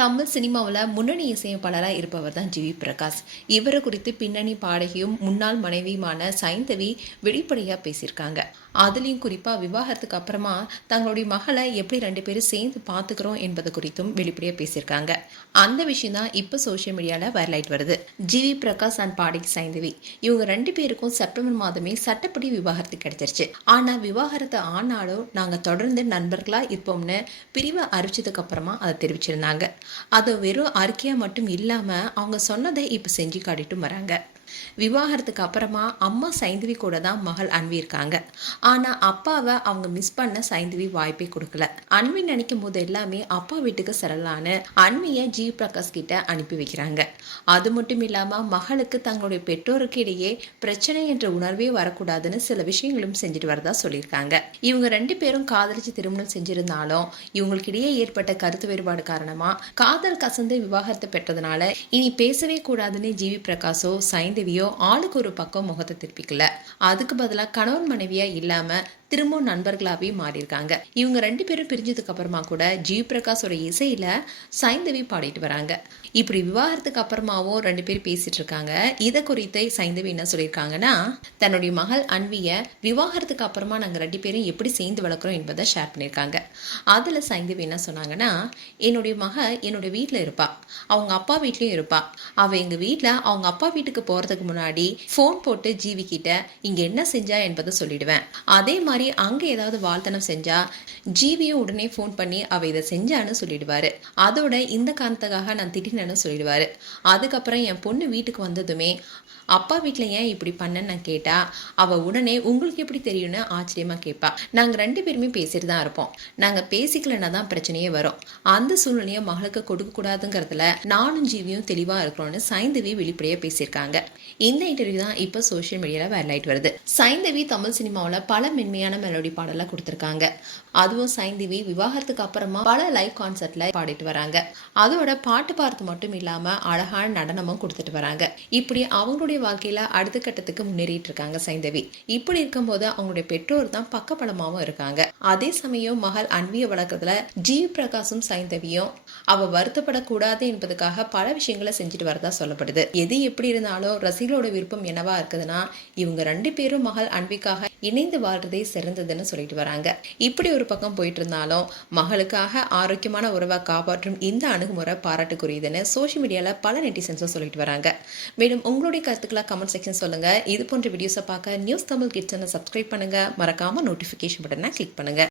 தமிழ் சினிமாவில் முன்னணி இசையமைப்பாளராக இருப்பவர் தான் ஜிவி பிரகாஷ். இவரை குறித்து பின்னணி பாடகியும் முன்னாள் மனைவியுமான சைந்தவி வெளிப்படையாக பேசியிருக்காங்க. அதுலேயும் குறிப்பாக விவாகரத்துக்கு அப்புறமா தங்களுடைய மகளை எப்படி 2 பேரும் சேர்ந்து பார்த்துக்கிறோம் என்பது குறித்தும் வெளிப்படையாக பேசியிருக்காங்க. அந்த விஷயம் தான் இப்போ சோஷியல் மீடியாவில் வைரல் ஆகிட்டு வருது. ஜிவி பிரகாஷ் அண்ட் பாடகி சைந்தவி இவங்க 2 பேருக்கும் செப்டம்பர் மாதமே சட்டப்படி விவாகரத்து கிடைச்சிருச்சு. ஆனால் விவாகரத்து ஆனாலும் நாங்கள் தொடர்ந்து நண்பர்களாக இருப்போம்னு பிரிவை அறிவிச்சதுக்கு அப்புறமா அதை தெரிவிச்சிருந்தாங்க. அது வெறும் அறிக்கையாக மட்டும் இல்லாமல் அவங்க சொன்னதை இப்போ செஞ்சு காட்டிட்டும் வராங்க. விவாகரத்துக்கு அப்புறமா அம்மா சைந்தவி கூட தான் மகள் அன்வி இருக்காங்க. ஆனால் அப்பாவை அவங்க மிஸ் பண்ண சைந்தவி வாய்ப்பே கொடுக்கல. அன்வி நினைக்கும் போது எல்லாமே அப்பா வீட்டுக்கு செல்லலான்னு அன்வியை ஜிவி பிரகாஷ் கிட்ட அனுப்பி வைக்கிறாங்க. அது மட்டும் இல்லாமல் மகளுக்கு தங்களுடைய பெற்றோருக்கு இடையே பிரச்சனை என்ற உணர்வே வரக்கூடாதுன்னு சில விஷயங்களும் செஞ்சுட்டு வரதா சொல்லியிருக்காங்க. இவங்க 2 பேரும் காதலிச்சு திருமணம் செஞ்சிருந்தாலும் இவங்களுக்கு இடையே ஏற்பட்ட கருத்து வேறுபாடு காரணமா காதல் கசந்து விவாகரத்து பெற்றதுனால இனி பேசவே கூடாதுன்னு ஜிவி பிரகாஷோ சைந்தவியோ ஆளுக்கு ஒரு பக்கம் முகத்தை திருப்பிக்கல. அதுக்கு பதிலாக கணவன் மனைவியா இல்லாம திரும்பவும் நண்பர்களாவே மாறியிருக்காங்க. இவங்க 2 பேரும் பிரிஞ்சதுக்கு அப்புறமா கூட ஜிவி பிரகாஷோட இசையில சைந்தவி பாடிட்டு வராங்க. இப்படி விவாகரத்துக்கு அப்புறமாவும் 2 பேர் பேசிட்டு இருக்காங்க. இதை குறித்து சைந்தவி என்ன சொல்லியிருக்காங்கன்னா, தன்னுடைய மகள் அன்விய விவாகரத்துக்கு அப்புறமா நாங்கள் 2 பேரும் எப்படி சேர்ந்து வளர்க்குறோம் என்பதை ஷேர் பண்ணியிருக்காங்க. அதில் சைந்தவி என்ன சொன்னாங்கன்னா, என்னுடைய மக என்னுடைய வீட்டில் இருப்பா, அவங்க அப்பா வீட்லயும் இருப்பா. அவள் எங்கள் வீட்டில் அவங்க அப்பா வீட்டுக்கு போகிறதுக்கு முன்னாடி ஃபோன் போட்டு ஜிவி கிட்ட இங்கே என்ன செஞ்சா என்பதை சொல்லிடுவேன். அதே மாதிரி அங்கே ஏதாவது வாழ்த்தனம் செஞ்சா ஜிவியும் உடனே ஃபோன் பண்ணி அவள் இதை செஞ்சான்னு சொல்லிடுவாரு. அதோட இந்த காரணத்துக்காக நான் திட்டினேன்னு சொல்லிடுவாரு. அதுக்கப்புறம் என் பொண்ணு வீட்டுக்கு வந்ததுமே அப்பா வீட்டில் ஏன் இப்படி பண்ணன்னு நான் கேட்டா அவள் உடனே உங்களுக்கு எப்படி தெரியும்னு ஆச்சரியமாக கேட்பா. நாங்கள் 2 பேருமே பேசிட்டு தான் இருப்போம். நாங்கள் பேசிக்கலன்னா தான் பிரச்சனையே வரும். அந்த சூழ்நிலையை மகளுக்கு கொடுக்கக்கூடாதுங்கிறதுல நானும் ஜீவியும் தெளிவாக இருக்கிறோன்னு சைந்தவி வெளிப்படையாக பேசியிருக்காங்க. இந்த இன்டர்வியூ தான் இப்போ சோஷியல் மீடியாவில் வைரல் ஆகிட்டு வருது. சைந்தவி தமிழ் சினிமாவில் பல மென்மையான மெலோடி பாடலாம் கொடுத்துருக்காங்க. அதுவும் சைந்தவி விவாகரத்துக்கு அப்புறமா பல லைவ் கான்சர்ட்ல பாடிட்டு வராங்க. அதோட பாட்டு பார்த்து மட்டும் இல்லாமல் அழகான நடனமும் கொடுத்துட்டு வராங்க. இப்படி அவங்களுடைய வாழ்க்கையில அடுத்த கட்டத்துக்கு முன்னேறிட்டு இருக்காங்க சைந்தவி. இப்படி இருக்கும்போது அவங்களுடைய பெற்றோர் தான் பக்கபலமாவும் இருக்காங்க. அதே சமயம் மகள் அன்வியை வளர்க்கறதுல ஜிவி பிரகாஷும் சைந்தவியும் அவ வருத்தப்படக்கூடாது என்பதுக்காக பல விஷயங்களை செஞ்சுட்டு வரதா சொல்லப்படுது. எது எப்படி இருந்தாலும் ரசிகளோட விருப்பம் என்னவா இருக்குதுன்னா இவங்க 2 பேரும் மகள் அன்விக்காக இணைந்து வாழ்றதே சிறந்ததுன்னு சொல்லிட்டு வராங்க. இப்படி ஒரு பக்கம் போயிட்டு இருந்தாலும் மகளுக்காக ஆரோக்கியமான உறவை காப்பாற்றும் இந்த அணுகுமுறை பாராட்டுக்குரியதுன்னு சோஷியல் மீடியால பல நெட்டிசன்ஸும் சொல்லிட்டு வராங்க. மேலும் உங்களுடைய கருத்துக்களை கமெண்ட் செக்ஷன் சொல்லுங்க. இது போன்ற வீடியோஸை பார்க்க நியூஸ் தமிழ் கிட்ஸ் சப்ஸ்கிரைப் பண்ணுங்க. மறக்காம நோட்டிபிகேஷன் பட்டனை கிளிக் பண்ணுங்க.